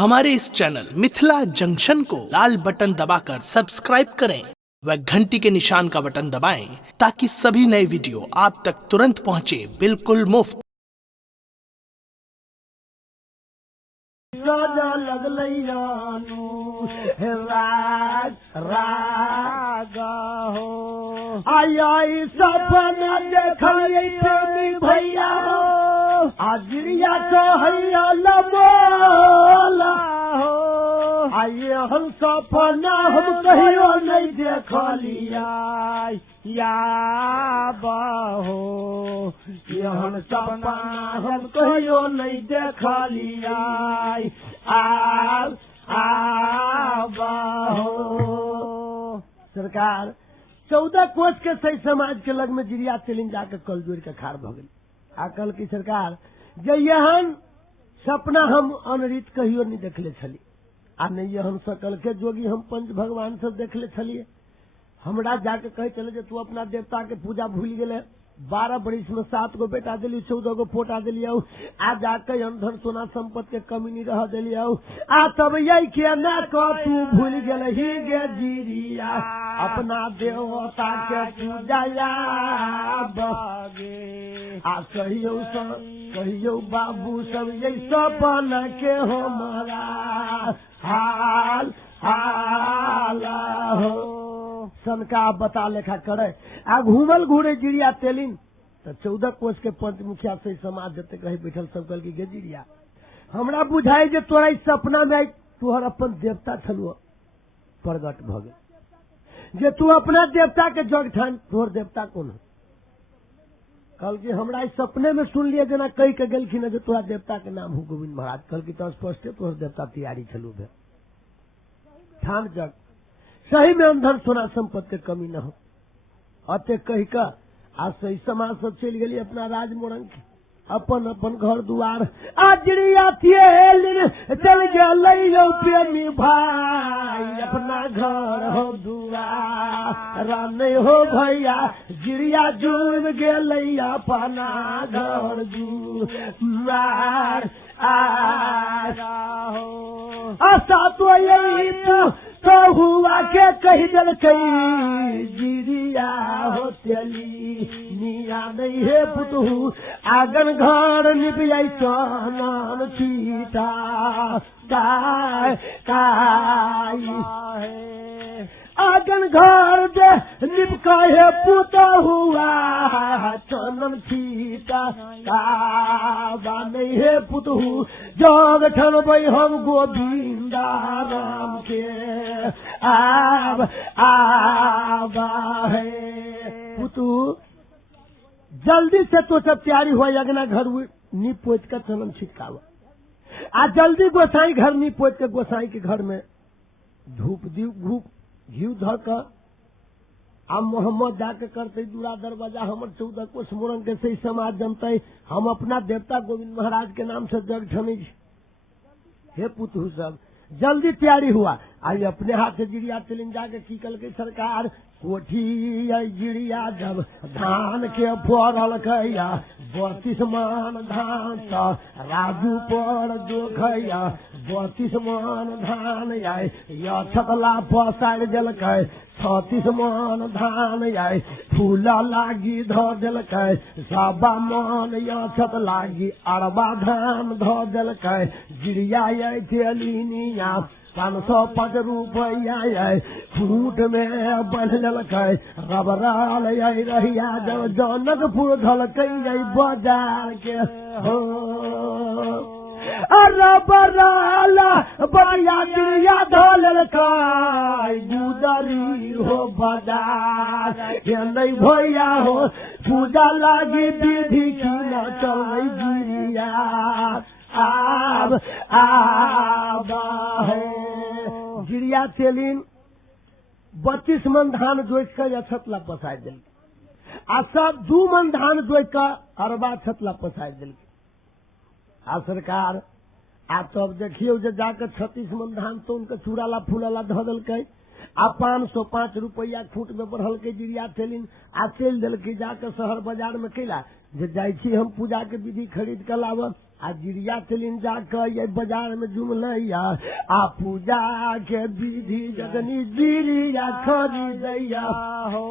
हमारे इस channel Mithila junction को लाल button दबाकर सब्सक्राइब करें व घंटी के निशान का बटन दबाएं ताकि सभी नए वीडियो आप तक तुरंत पहुंचे बिल्कुल मुफ्त। राजा लगलैयानु राग रागा हो आई सपना देखलिए भैया हो आजरिया तो हैया लमोला हो आइए हम सपना हम कहियो नहीं देखलिया या बाहो यहन सपना हम कहियो नहीं देखलिया सरकार 14 कोष के सही समाज के लग में जिरिया चलिन जाकर कल जोड़ के खार भ गई आ कल की सरकार जे यहन सपना हम अनरित कहियो नहीं देखले छली आ नहीं यहन सकल के जोगी हम पंच भगवान सब देखले छलिए हमरा जाके कहे चले जे तू अपना देवता के पूजा भूल गेले 12 बरिस में 7 गो बेटा दिली 14 गो पोटा दिलियो आ जाके अंधन सोना संपत्ति के कमी नहीं रह दिलियो आ तब यही के ना को तू भूल गेल ही गे जीरिया अपना देवता के पूजा बगे आ कहियो बाबू सब यही सपन के हो मारा हाल हो सनका बता लेखा करे आ घूमल घूरे जिरिया तेलिन तो 14 कोष के पंच मुखिया से समाज जते कही बैठल सब कल की गे जिरिया हमरा बुझाई जे तोरा इस सपना में तोहर अपन देवता छलुआ प्रगट भ गेल जे तू अपना देवता के जग ठान तोहर देवता कौन कल की हमरा इस सपने में सुन लिया जना कही के गेलखिन जे तोरा देवता के नाम हो गोविंद महाराज कल की तो स्पष्ट तोहर देवता तैयारी छलु भे ठान जग सही में अंधन सोना संपत्ति के कमी न हो अते कही का आज सही समाज सब चल गई अपना राज मोरंग के अपन अपन घर दुआर आजरिया चल गए प्रेमी भाई अपना घर हो दुआर नहीं हो भैया जिरिया जुड़ गए अपना घर दुआर आशा तो यही तो हुआ के कही दल कही जिरिया हो चली निया नहीं है पुतहू आगन घर निपियाई चनन चीता आगन घर दे निपका है पुता हुआ चनन चीता नहीं है पुतहू जग ठन भाई हम गोविंदा राम के है पुतू जल्दी से तो सब तैयारी हुआ अगना घर नीप पोत कर चनन छिटकावा आ जल्दी गोसाई घर नीप पोत के गोसाई के घर में धूप घी धक आ मोहम्मद जाके करते दूरा दरवाजा हमर 14 कोष मोरंग के सही समाज जनते हम अपना देवता गोविंद महाराज के नाम से जग ठनी हे पुतहू सब जल्दी तैयारी हुआ आई अपने हाथ से जिरिया तिलिन जाके की कल के सरकार कोठी जिरिया जब धान के फोड़ल खैया 32 मन धान तो राजू पर जो खैया 32 मन धान आए या छतला पसार दिलक 36 मन धान आए फूला लागी ध दिलक 7 मन या छत लागी 8 धान ध दिलक जिरिया थेलिनिया 505 रुपया फूट में बंधल रबराल रहिया जब जनकपुर धलकै बाजार के हो रबराल बया जिरिया धल गुदरी हो बाजार नहीं भैया हो पूजा लागी विधि की न चल जिरिया जिरिया तेलिन 32 मन धान जोत कर छतला पसार दिल आ सब 2 मन धान जोत कर अरबा छतला पसार दिल आ सरकार आ तब देखियो जे जाकर 36 मन धान तो उनके चूड़ाला फूलाला ध दिल आ 505 रुपया फूट में बढ़ल के जिरिया तेलिन आ चल दिल जाकर शहर बाजार में कैला जे जाई छी हम पूजा के विधि खरीद कर लाब आ जिरिया तेलिन जाकर ये बाजार में जुमलैया आ पूजा के विधि जगनी जिरिया खरीदैया हो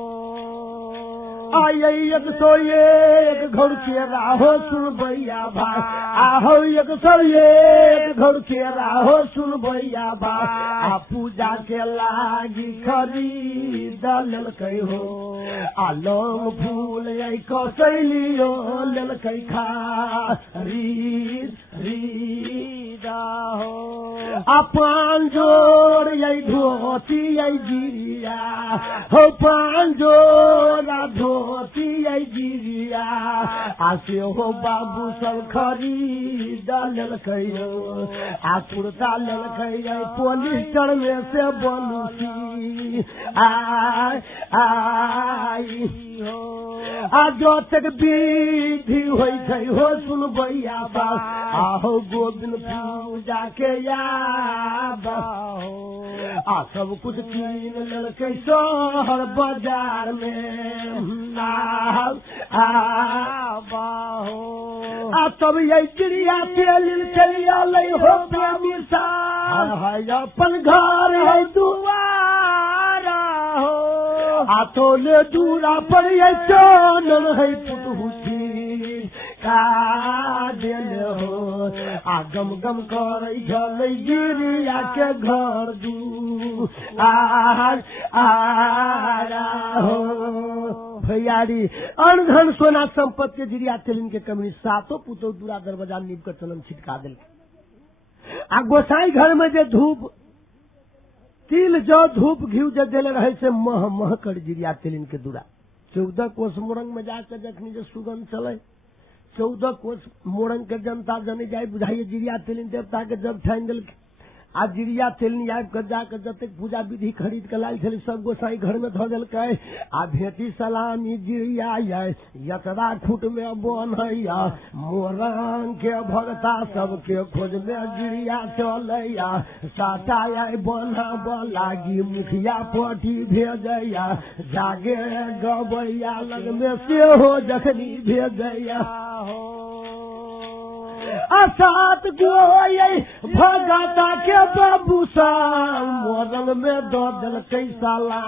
आये 101 घर के राहो सुन भैया भाई आहो 101 घर के राहो सुन भैया भाई आ पूजा के लागी खरीद ललकै हो आ लौंग फूल आई कसैलियो ललकै खरीदा हो आ पान जोड़ आई धोती आई जिरिया हो पान जोड़ा धोती आई जिरिया आसे हो बाबू सब खरीद ललकै हो आ कुर्ता ललकै आई पॉलिस्टर में से बलूसी आई हो आ जो तक विधि होइ छै हो सुन भैया बास आहो गोविंद पूजा के याद हो आ सब कुछ कीन ललकै शहर बाजार में आ तब ये चिड़िया तेल चलिया लै हो प्रेमी सा अपन घर है दुआरा हो आ तो ले दूरा पर ये चानन है पुतहुती का दिल हो आ गम गम कर गिरिया के घर दू हो भैयारी अनधन सोना संपत्ति के जिरिया तेलिन के कमी सातों पुतो दूरा दरवाजा नीब कर चलन छिटका दिल आ गोसाई घर में जे धूप तिल जो धूप घी जो दिले रहे से मह मह कर जिरिया तेलिन के दूरा 14 कोस मोरंग में जाकर जखनी जो सुगंध चले 14 कोस मोरंग के जनता जने जाए बुझाइए जिरिया तेलिन देवता के जब ठान दिल आ जिरिया तेलिन आबि कर जाकर जतेक पूजा विधि खरीद के लायल छलै सब गोसाई घर में धऽ देलकै आ भेटी सलामी जिरिया यतरा खूट में बनैया मोरंग के भगता सबके खोज में जिरिया चलैया साटा आई बनाब लागी मुखिया पटी भेजैया जागे गबैया लग में सेहो जखनी भेजैया हो सात गो भगता के बाबूसा मोरंग में दो दिलकै साला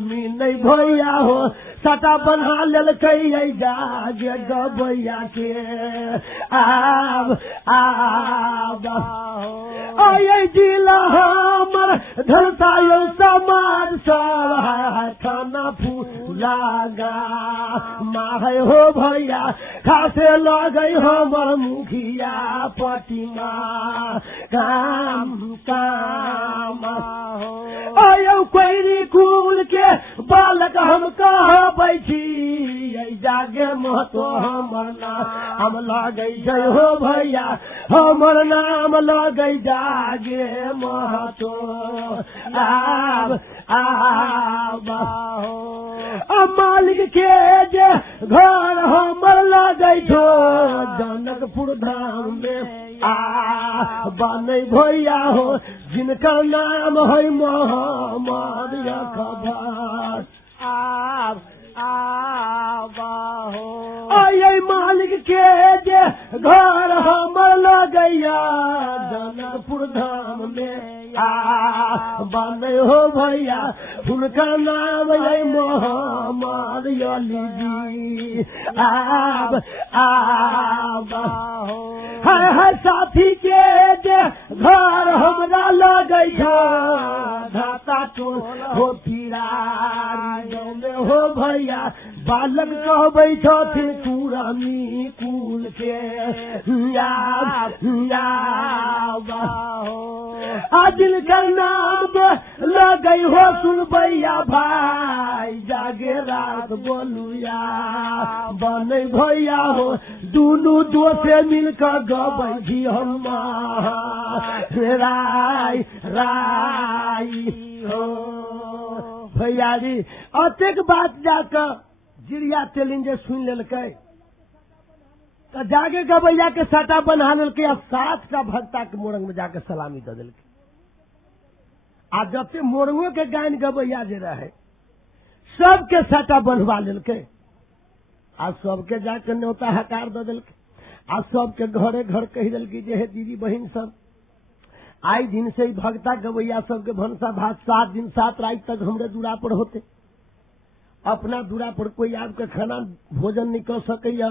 मी नहीं भैया हो सटा बना लेलकै जागे गबैया के आब आये जिला हमर धरता यो समाज सब है खाना फूलागा माहे हो भैया खासे लगै हमर मुखिया पटिमा काम आयो कोइरी कुल के बालक हम कहबै छी जागे महतो हमर नाम हम लगै छै हो भैया हमर नाम लगै जागे महतो आब मालिक के जे घर हमर लगै छो जनकपुर धाम में बनै भैया हो जिनका नाम है मोहम्मद खबर आये मालिक के जे घर हमर लगैया जनकपुर धाम में बनै हो भैया उनका नाम है मोहम्मद अली जी है साथी के जे घर हमरा लगै छो धाता टोल हो पीरा हो भैया बालक कहबै छथिन पुरानी कुल के आदिल का नाम लगै हो सुनबैया भाई जागे रात बोलुया बनै भैया हो दुनू दोसे मिलकर गबै छी हम राय हो भैया जी अतेक बात जाकर जिरिया तेलिन जे सुन लेलकै तो जागे गबैया के साटा बना लेलकै आ 7टा भक्ता के मोरंग में जाके सलामी दे देलकै आ जते मोरंगो के गायन गबैया जे रहे सबके साटा बंधवा लेलकै आ सबके जाके न्योता हकार दे देलकै आ सबके घरे घर कह दिल कि जे हे दीदी बहन सब आई दिन से ही भगता गवैया सबके भनसा भात 7 दिन 7 रात तक हमरे दूरा पर होते। अपना दूरा पर कोई आपके खाना भोजन नहीं कर सकैया।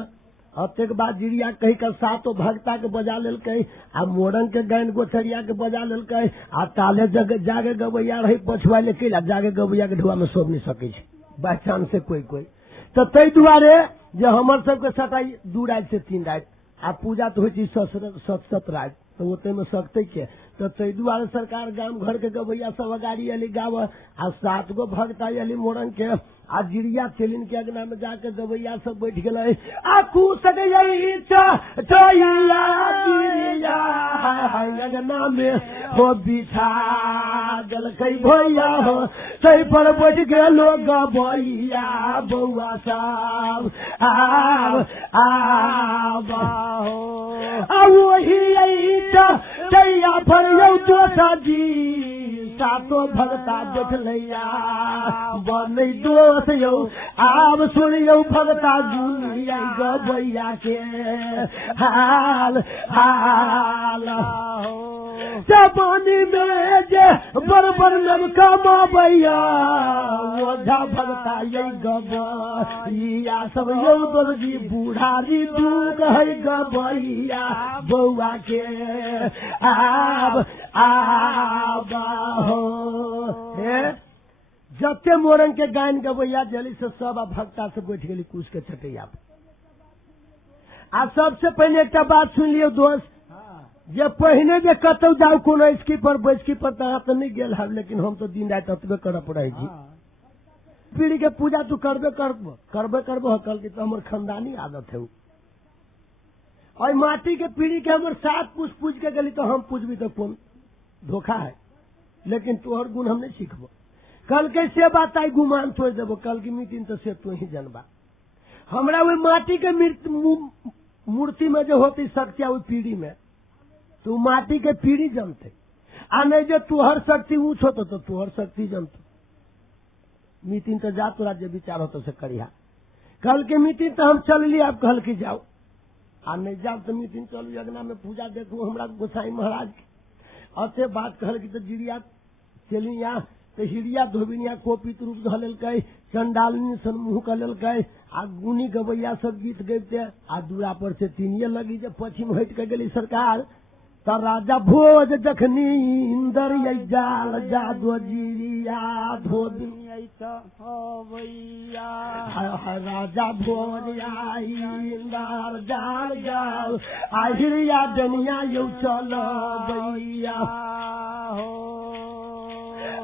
अतेक बाद जिरिया कही कर सातो भगता के बजा लेलकै आ मोरन के गैन गोचरिया के बजा लेलकै आ ताले जागे गवैया रही पछुआ लेके जागे गवैया के ढुआ में सोभ नहीं सकै छै बाय चांस से कोई तो तै दुआरे जे हमर सबके 2 रात से 3 रात आ पूजा तो होई 7 रात तो ओते में सकते के तो तै दुआरे सरकार गांव घर के गवैया सब अगाड़ी अली गाव आ 7 गो भगता अली मोरन के आ जिरिया चलिन के अगना में जाके गवैया सब बैठ गेलै आ कूस गई चोइया जिरिया हाय अगना में हो बिछा गलकै भैया हो सही पर बैठ गेलो गवैया बौआ सब हो आ वही तैया पर यौ तो साजी सातो भगता बैठलैया बनै दोष यौ आब सुनियौ भगता दुनिया गवैया के हाल जवानी में जे बड़ नब कमाबैया ओझा भगता यही गवैया सब यौ दोजी बूढ़ारी दूग है गवैया बौआ के आब हो जते मोरन के गायन गवैया जली से सब भक्ता से बैठ गेली कुछ के छटैया आ सबसे पहले एक बात सुन लियो दोस्त जे पहिने जे कतौ जाओ कोनो इसकी पर बैसकी पर तहाँ तो नहीं गेल है लेकिन हम तो दिन रात अतबे करब पड़े जी पीढ़ी के पूजा तू करबे करबो कल की तो हमर खानदानी आदत है और माटी के पीढ़ी के हमर 7 पूछ के गली तो हम पूछबी तो कौन धोखा है लेकिन तोहर गुण हम नहीं सीखबो कल के से बात आई गुमान छोड़ देबो कल की मीटिंग तो से तू ही जनबा हमरा वो माटी के मूर्ति में जो होती शक्तिया वो पीढ़ी में तू माटी के पीढ़ी जनते आ नहीं जो तुहर शक्ति ऊंच होतो तो तुहर शक्ति जनतो मीटिंग तो जा तोरा जो विचार होतो से करिया कल के मीटिंग तो हम चल ली आप कल की जाओ आ नहीं जाओ तो मीटिंग चलू यज्ञा में पूजा देखू हमरा गोसाई महाराज के अच्छे बात कहल की तो जिरिया चलिया तो हिरिया धोबिनिया कोपित रूप धऽ लेलकै चंडालिनी सन मुँह कऽ लेलकै आ गुनी गवैया सब गीत गबिते आ दूरा पर से तीनिये लगी जे पश्चिम हटि के गेली सरकार त राजा भोज जखनी इंदर जाल जादो जिरिया धोबिनिया राजा भोज आई इंदर जाल जाल आ हिरिया दनिया यौ चल बैया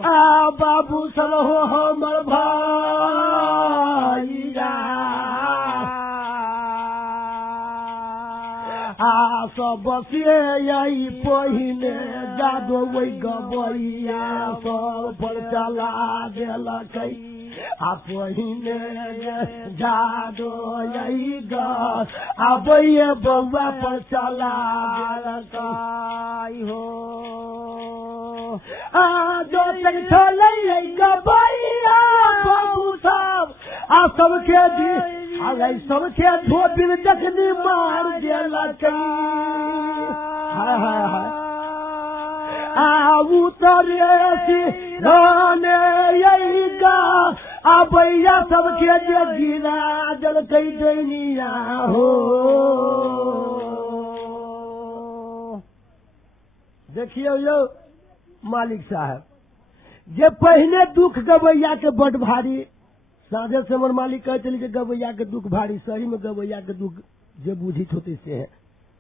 आ बाबू सब हो हमर भैया आ सब बसिए यही पहिने जादो वही गबैया सब पर चला देलकै आ पहिने जादो यही गबैया बौआ पर चला देलकै हो आ जो तक छोले गबैया बाबू साहब आ सबके दी आलै सबके धोबिन जखनी मार देलकै हाय हाय हाय आ उतरे राने यही गा आ भैया सबके जे गिरा देलकै दैनिया हो देखियो यो मालिक साहब जे पहिने दुख गवैया के बड़ भारी साझे से हमर मालिक कहते जे गवैया के दुख भारी सही में गवैया के दुख जे बुझित होते से है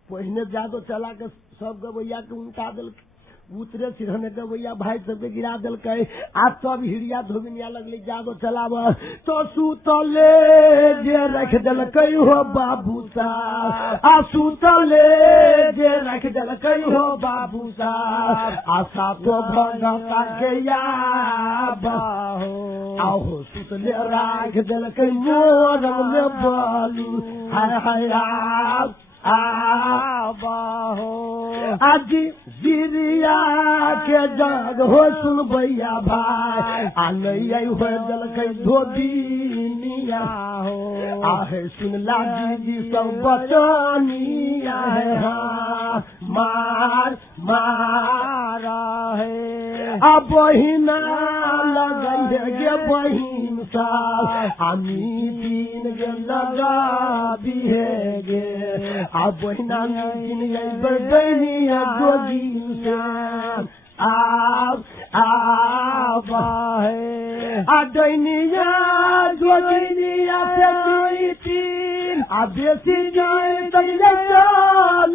पहिने जादो चला के सब गवैया के उल्टा देलकै उतरे सिरहने गवैया भाई सबके गिरा देलकै आ तब हिरिया धोबिनिया लगली जादो चलाब तो सुतले जे रख देलकै हो बाबू साहब आ सुतले जे रख देलकै हो बाबू साहब आ सातो भगता के याब आओ सुतले राख देलकै मोर में बालू हाय हाय आबाहो आज जिरिया के जग हो सुन भैया भाई आ नहीं हो दलकै धोबिनी बचनिया हो आहे सुनला दीदी सब बचनिया है हाँ मार मारा है अब बहिना लगे गे बहिन साल हमी तीन गे लगा दिए गे अब बहिना तीन बड़निया जोगिन साल आप है अडनिया जोगिनिया पे तीन बेसी जाए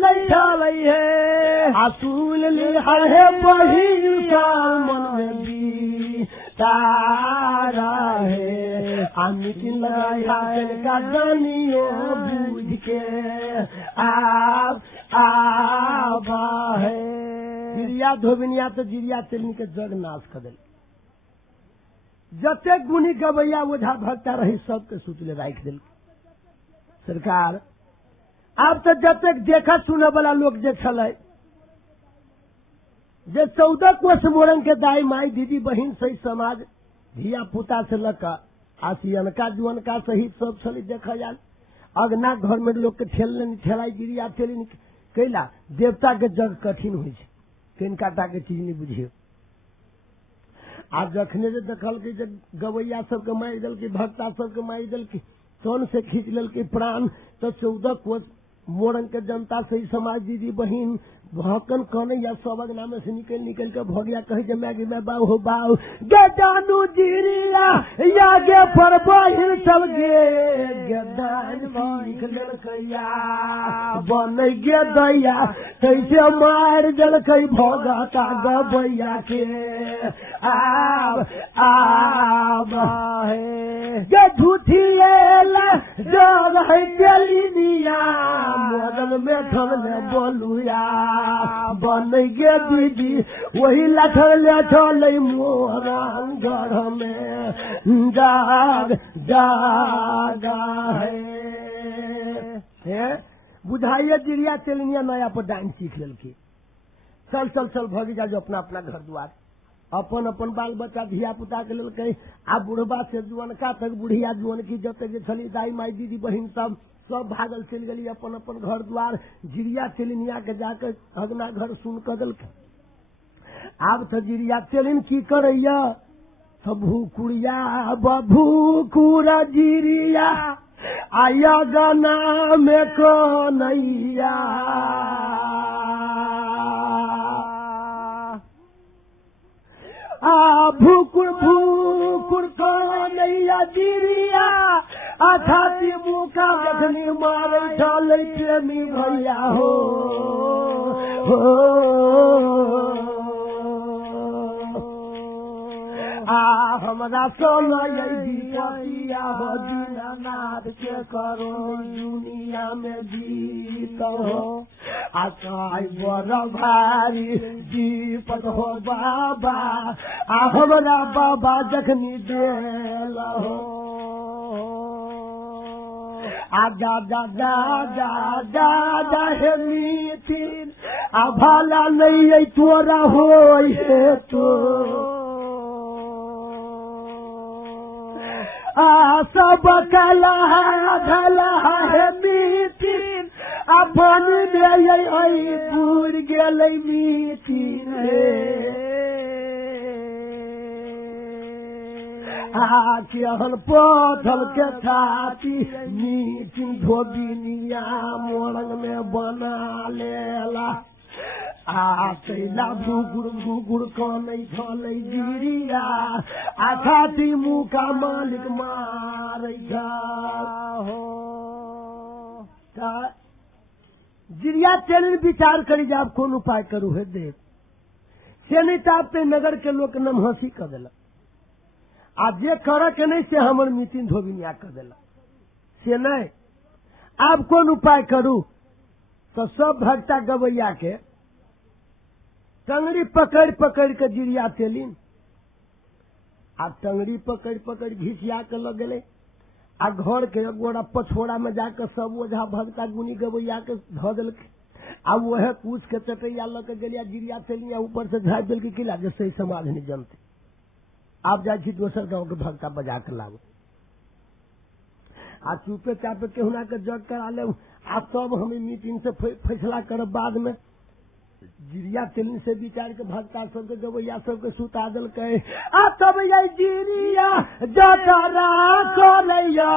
लई है असूल लिहा है बहिन साल मन में भी तारा है अमितिन लगाया का दानियो बूझ के आप है जिरिया धोबिनिया तो जिरिया तेलनी के जग नाश कर दिल जते गुनी गवैया ओझा भक्ता रही सबके सुतले राख दिल सरकार अब तो जते देखा सुने वाला लोग जे छले जे 14 कोस मोरंग के दाई माई दीदी बहिन सही समाज धिया पुता से लका आसियनका जुअनका सहित सब छली देखा जाल अगना घर में लोग के ठेलाई जिरिया तेली कैला देवता के जग कठिन हुई है किनकाटा के चीज नहीं बुझिए आज जखने जे देखल के जे गवैया सबके मारि दल के भक्ता सबके मारि दल के तन से खींच लेल के प्राण तो 14 कोस मोरंग के जनता सही समाज दीदी बहिन भौकन कने या सब अगना में से निकल के भगिया कहे जे मैं बाऊ हो बाऊ गे जानू जिरिया या गे पर बहिन सब गे दान निकल कया बन गे दैया कैसे मार जल कई भगता गबैया के आब है गे झूठिएला जग है गेलिनिया मोदन में ठले बोलुया बन गे दीदी वही लठल ले चले मोहरान घर में जाग जागा है बुझाइए जिरिया चलनिया नया पर डांस सीख लेलकी चल चल चल भगी जा जो अपना अपना घर द्वार अपन अपन बाल बच्चा धिया पुता के लेल कही आ बुढ़बा से जुअनका तक बुढ़िया जुअन की जब तक छली दाई माई दीदी बहिन सब भागल चल गई अपन अपन घर द्वार जिरिया चलिनिया के जाकर अगना घर सुन कर दल आब तो जिरिया चलिन की करैया तो भूकुड़िया बभूकुरा जिरिया आया गना में कन्हैया भूकुर भूकुर कन्हैया जिरिया छाती मुका देखनी मारे चल प्रेमी भैया हो हमरा सोना दिया हो दीनानाथ के करो दुनिया में जीत हो आकाश बड़ भारी दीपक हो बाबा हमरा बाबा जखनी देल हो आजा जा जा जा जा जा हे मीठिन भाला नहीं तोरा हो तो सब कला धला है मीठिन अपन में दूर गेल मीठिन केहन पथल के छाती मीठिन धोबिनिया मोरंग में बना लेला कैला भूगुड़ कनै छलै जिरिया छाती मुका मालिक मारैया हो जिरिया चलिन विचार करी जाब कौन उपाय करू है देव से नहीं तापते नगर के लोग नम हंसी कर दिलक आ जे कर के नहीं से हमर मीटिंग धोबिनिया कर दिलक से नहीं अब कौन उपाय करू तो सब भक्ता गवैया के टंगड़ी पकड़ पकड़ के जिरिया तेलिन आ टंगड़ी पकड़ पकड़ घिसिया के लग गए आ घर के गोड़ा पछोड़ा में जाकर सब ओझा भक्ता गुनी गवैया के धो दिल आ वह कूच के चटैया लग के गलिया जिरिया तेलिया ऊपर से झाँप दिल की किला जैसे ही समाज नहीं जनते आप जाए दोसर गाँव के भक्ता बजा के लागो आ चुपे चापे केहुना के जग करा ले आ तब हमें मीटिंग से फैसला करब बाद में जिरिया तेलिन से विचार के भक्ता सबके गवैया सबके सुता दल के आ तब ये जिरिया जटरा करैया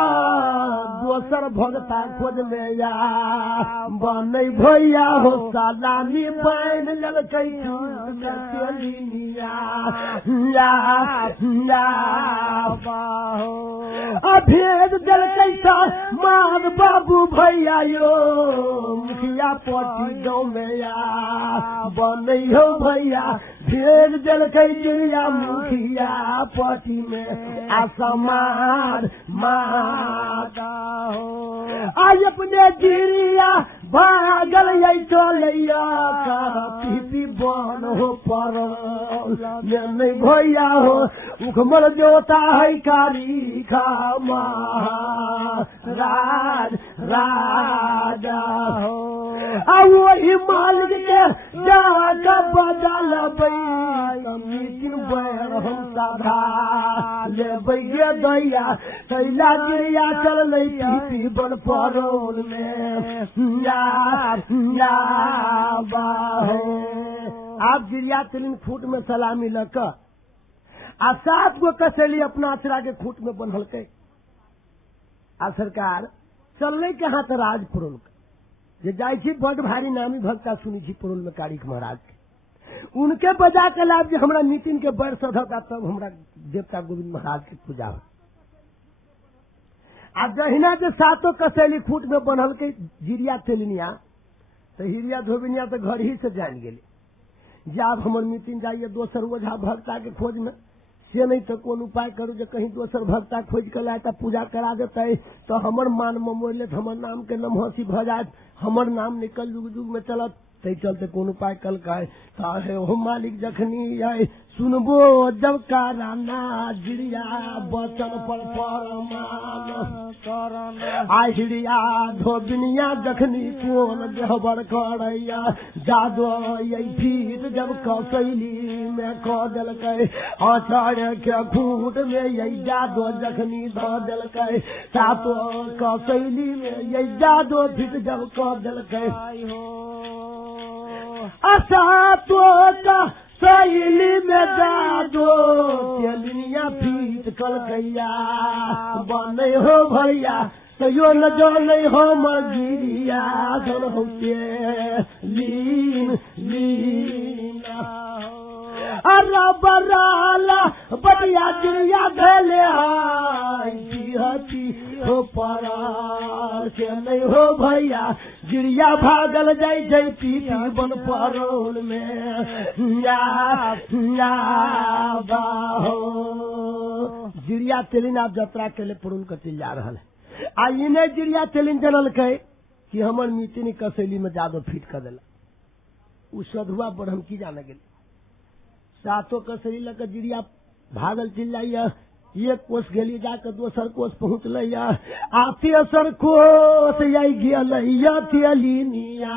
दोसर भक्ता खोज में या बनै भैया हो सलामी पाइन लेल कै तेलिनिया या बाहो अभेद दल कैसा मान बाबू भैया यो मुखिया पटी गाँव में या बनै हो भैया भेज देलकै जिरिया मुखिया पटी में आसमान माता हो आज अपने जिरिया भागल यही चलैया पीपी बन हो पर नहीं भैया हो उखमल जोता है कारी खा राज राजा हो वही मालिक के जागा बदल मीटिंग बैर हम साधा ले बैगे दैया तैला जिरिया चल पीपी बन परोल में या बाहो आप जिरिया तेलिन खूट में सलामी लक आ 7 गो कसैली अपना अचरा के खूट में बन्हल के आ सरकार चल के हाथ राज पुरुल जे जाय छी बड़ भारी नामी भक्ता सुनी छी पुरुल में कारिक महाराज के उनके बजा के लाभ जे हमरा मीटिंग के बड़ सधता तब हमरा देवता गोविंद महाराज के पूजा हो आ जहिना के 7 कसैली खूट में बनल के जिरिया तेलिनिया तो हिरिया धोबिनिया तो घर ही से जान गेली जाब हमर मीटिंग जाइए दोसर ओझा भक्ता के खोज में से नहीं तो कौन उपाय करू जो कहीं दोसर भक्ता खोज के लाए पूजा करा देते तो हमर मान मोल ले हमर नाम के नमहसी भ जाए हमर नाम निकल जुग जुग में चलत तै चलते कौन उपाय कल काहे हो मालिक जखनी आए सुनबो जब काराना जिरिया बचन पर परमान आहिरिया धोबिनिया जखनी कोन देहबर करैया जादो यही भीत जब कसैली में कह देलकै आचार्य के खूट में यही जादो जखनी धऽ देलकै सातो कसैली में यही जादो भीत जब कह देलकै असातो का सैली में जादो तेलिनिया भीत कल गैया बनै हो भैया तैयो न जलै हो मगिरिया धन होते लीन अरा बराला बढ़िया जिरिया धले हती हो परार से नहीं हो भैया जिरिया भागल जाय जय पीपी बन परोल में या बाहो जिरिया तेलिन आप यात्रा के लिए पुरुल कतिल जा रहा है आ इन्हें जिरिया तेलिन जनल के कि हमर मीटिंग कसैली में जादो फिट कर देला उ सधुआ पर हम की जाने गेल 7 कसैली लग जिरिया भागल चल जाइए एक कोस गेली जाकर दोसर कोस पहुँचल आ तेसर कोस गेल तेलिनिया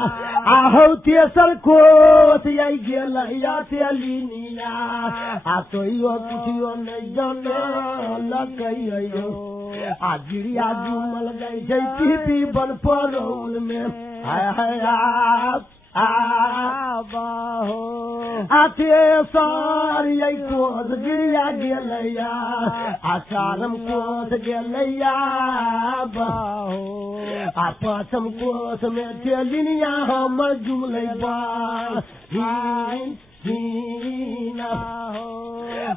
आहौ तेसर कोस गेल तेलिनिया आ तैयो कुछियो नहीं जनलकैयो आ जिरिया जुमल गई छै पीपी बन परोल में हाय बाहो आते सार यही कोस गिरिया गेलैया आचारम कोस गेलैया बाहो आ पाँचम कोस में तेलिनिया हमर जुमलै बार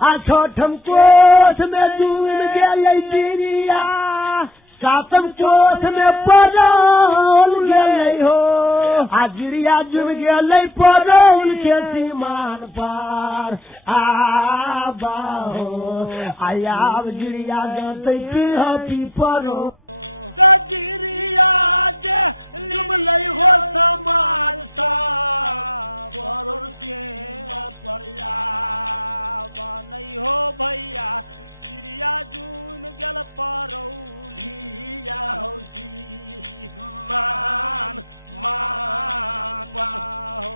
आ छठम कोस में जुम गेलै जिरिया 7म कोस में परोल गेलै हो आ जिरिया जुम गेलै परोल के सीमान पार बाहो आयाब जिरिया जतै पी परो तो जिरिया जे जुमलै हो समाज सा परोल के परिया बनै हो भैया जिरिया जुम गेल परौलिया होसी मान पाहो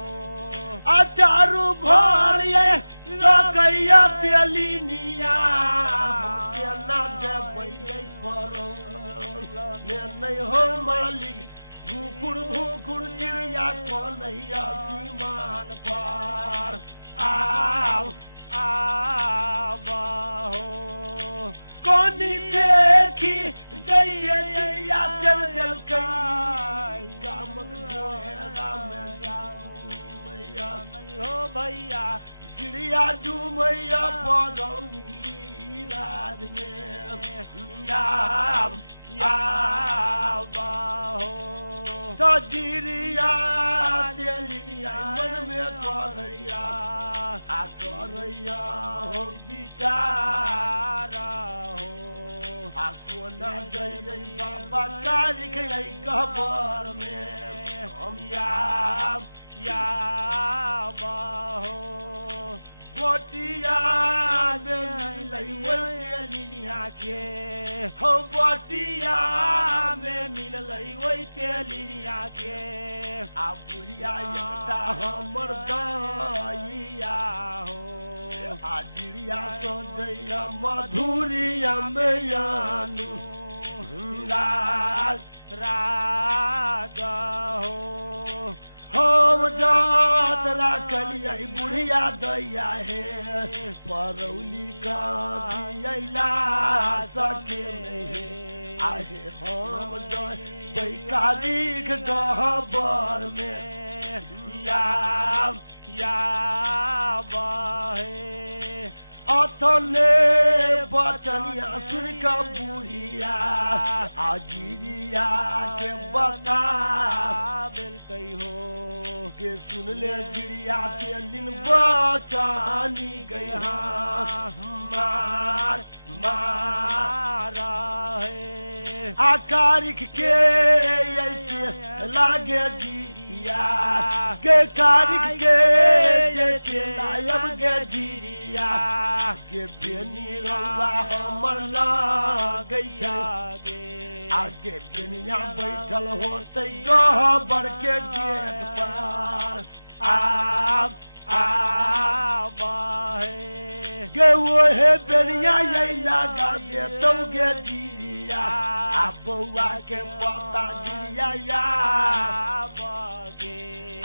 अचारू भर ये लगैया तेलिनिया ना देबै परौल गुड़ चिड़िया कन्हैया सीमान पर आओ आबहो कोनी देखी गैया चल जल कैया मग जोहरा में जाऊं मैया नहीं हो भैया चिड़िया झूमैया पौधौनी राज में आबहो तो चिड़िया तेलिया मन में करैया आ करैया हो बिचारा हो आ कोना गई बाबा तारीख गई खबर में हम याबहो बोटिया में मिलैया के हो बोटिया में मिलई वही तेलिया के आ बुढ़िया एकटा हमर गैया हो आ जिड़िया तो दैया मधुरिया में यानु राग हो हम जात राखलिया बुढ़िया दैया है परौली का दियला सके नहीं आहे हम तारीख गहबर में बहे अथले बचनिया सुन का बुढ़िया हाजिरिया के बता बेल कही हो के सुन ले गिरिया के दिन बचानी गई मारा है आकारिक के ऐसे लागे जिरिया के कारिक के जैसे लायब गे जिरिया के बेनी रंगा हमर गैया गे आगे दुनिया बैठल होते गहबर के गेट पर बहे गे ओहे बेनिया यही लगा दे तो गे जिरिया आ बउआ के पता जिरिया बगे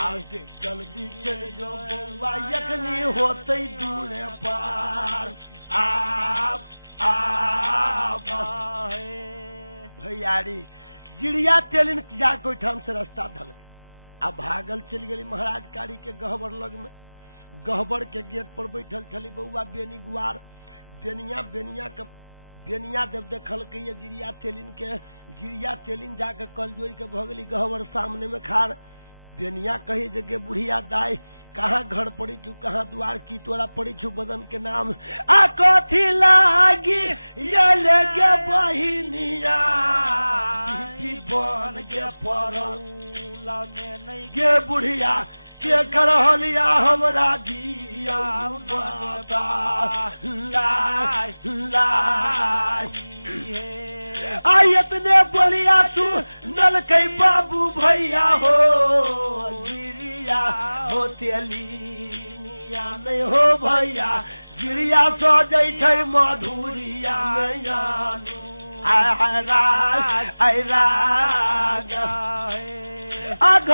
आगे जल्दी के जो बउआ यखनी होते दूरे पार भैयारी गिरिया तेलिन जा कोई ठाम से रास्ता धल अब भागल चल गई महाराज कारी के गहबर लग में गहबर के गेट पर बैठल छली बउआ बेनी गुआर बेनिया जब देखल के ये जिरिया तेलिन जाके कल जोड़ के भगली गहबर सामने में खाड़ बेनिया कही जगह बुढ़िया दाई कहाँ घर पड़ी छू कहाँ द्वार की तोरा पड़ी छू बदन के नाम आ कथी लागी ये लेके बहिनिया बन के पड़ौला में नहीं गे बुढ़िया के करहलिया हमरा दिया बता आयत ने बोलिया तू नल के बाबू भैया हो गिरिया हो तेलिया नहीं हो भैया गिरिया सो जैठे मधुरिया में जानू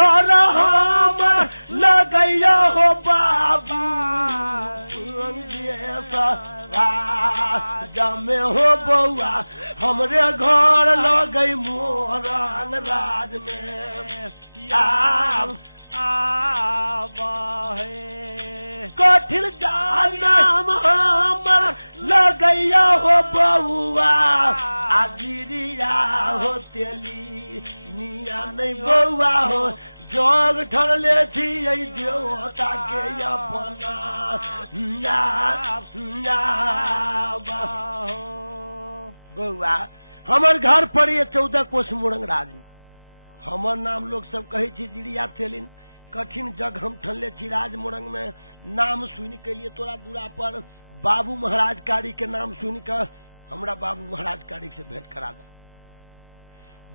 घर हम लगैया हो बाबू जमे हो बउआ हमरे घर लगई मोरन राज में कठिन नाम हमर लगैया हो बउआ आ गिरिया हो तेली निया नहीं बउआ हो जोग ठरले थी देवता के अपना बउआ हमर घर पर ये 14 कोस मुरंग राज में हमर नाम लोग सब कहे छी जिरिया थेलिन कठिन जग हम ठनले छी राज मुरंग में नाम सुन के लिए तोरा दूरा पर बाबू महाराज कारी के नाम सुन कर हमरा बाबू महाराज कारी से भेंट करा दा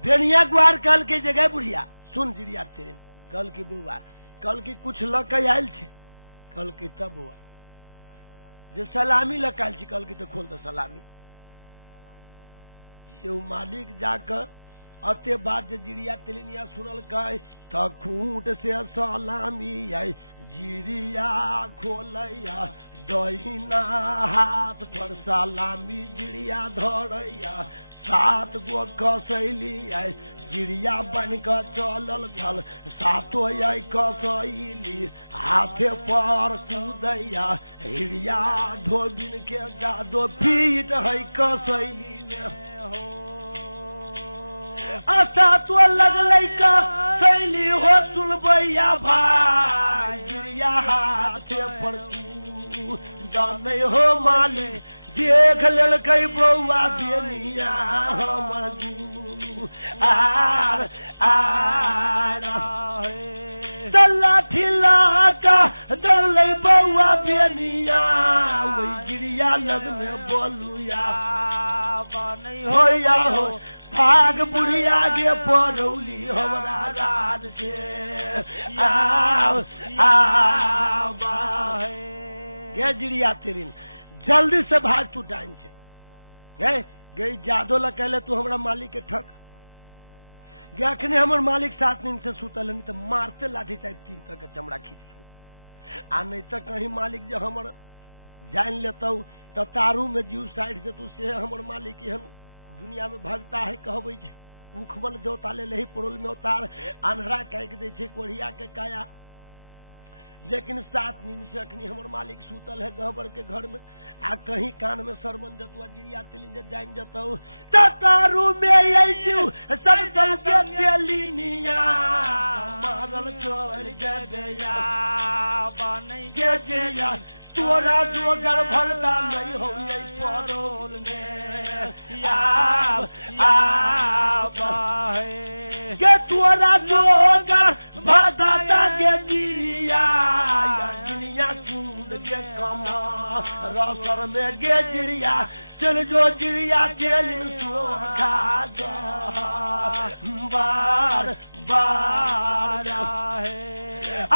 बेनिया गुआर कल के जगह बुढ़िया सुन जिरिया थेलिन कल की बुआ कल की कुछ लक आयल छे कल की तब हुआ जो सलामी लकाल छी कल की तो खोल दो सलामी ये मालिक जाकर अते बाद जे जिरिया तिलिनिया सुनल कहे त खूंट से सलामी आई जिरिया खोलैया दहिना हाथ पर सलामी जिरिया धरैया 7 गो कसैली आई जिरिया बन कर चलल छल 7 आई कसैली हाथे पर कूदैया हिरिया धोबिन के जादो पीट है कसैली में हो अच्छा तो लगलै का सैली हो सुनबैया भाई जिरिया हाथे पर तू जाने हो मालिक देख लेलकै बौआ बेनिया हमर दू आर आर दल्ला ठिला का दल्लै बौआ बेनिया वही गिरिया लग में बोलुया बनै होया हो भाग बुढ़िया गे पड़ौली हमरा राज से गे जिरिया तेरिन जल्दी से भाग तू डाइन छे गई जादो ला कहले तू हमरा मालिक के ठक गे अखने हमर मालिक 7 दिन से सुतल नहीं तो मारते लाठी चाहे 3 तक के चमड़ा खींच लू आ नहीं तो कहीं मालिक जो हमर जान लेता तो तारू में जीव साइड से तू से हमर मालिक हम दुनिया में भगता है कहबै उखमल जोताले लही परोल में उतार अन्हरा कह दे छे कोढ़िया के काया लेकिन 7 दिन से अखनी हमर मालिक सुतल है गहबर के घर में आ कहीं कान में सरमन जतुआ जिरिया तिलिन जे जान जतौ तारू में आइजू सरसल के तेलिनिया मारल चोर जबया बनै के जेया तोरा जोगर भरदा नहीं हो परोल में के तोरा जोगर भरदा के जिरिया जिनिया कूद के कमा रसर में गे जिरिया चल जो जिरिया चल सोखा बार बार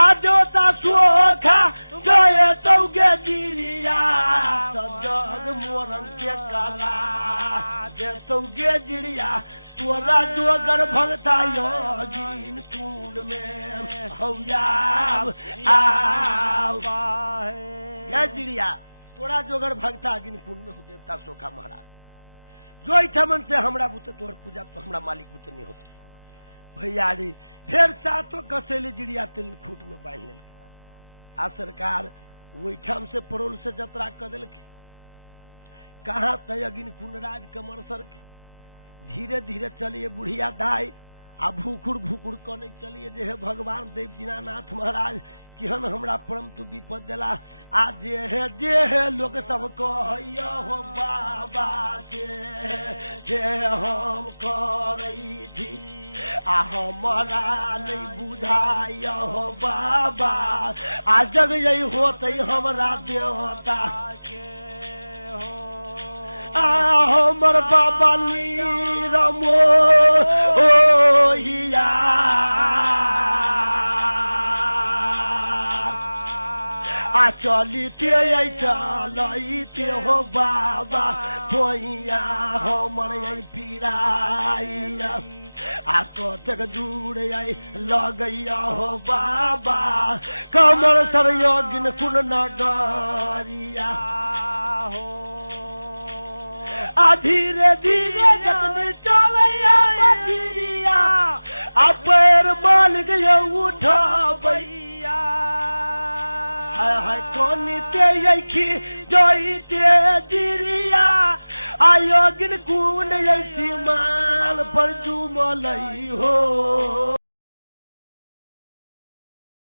आजोता सोखा जय तौगे जिरिया जग मोरन के काला जे तौगे जिरिया तोरा जोगर भगता योगिन कुंड में हौया या जिरिया तोरा जोगर भगता अगिन कुंड में हो देवता सोखा महाराज जो ठमन से हमरा बुते तोहर पूजा तो हमरा मालिक बुते नहीं होते भैया री फिर 7 कसैली जिरिया तिल खूट में बांध लेल आ सरकार वही ठाम से परोल से जतरा कर दिल कहाँ तयगिन कुंडराज कमर सर के धीरे धीरे चलिए बुढ़िया दाई आ भूखुर भूखुर कने चलिए जे है भगवान देव दीनानाथ महाराज किहन हमरा परम तू विपद दिला आ जे है लोग सब कहैया हो बाबा जे हम करई थी आ हमारा नहीं बुझाय हो बाबा आ जग यही होते हमरा देवता के हो हमर बाबा नीरमो ओहिया आ चलिते चलते हो बाबा भैया हमर फिराइया आ कतक दूर आई लगैया हो बाबा कमर सर योगिन कुन नगरिया हो आ धीरे धीरे जतनी चलैया बजिरिया आ पैर मान गया उठा भैया हाय कोनी ते यखी जोईते जिरिया आयोगिन कुंड ऐसी माल पर जुमलई हो।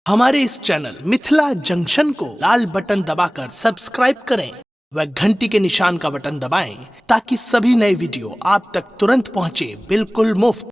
हमारे इस चैनल मिथिला जंक्शन को लाल बटन दबाकर सब्सक्राइब करें व घंटी के निशान का बटन दबाएं ताकि सभी नए वीडियो आप तक तुरंत पहुंचे बिल्कुल मुफ्त।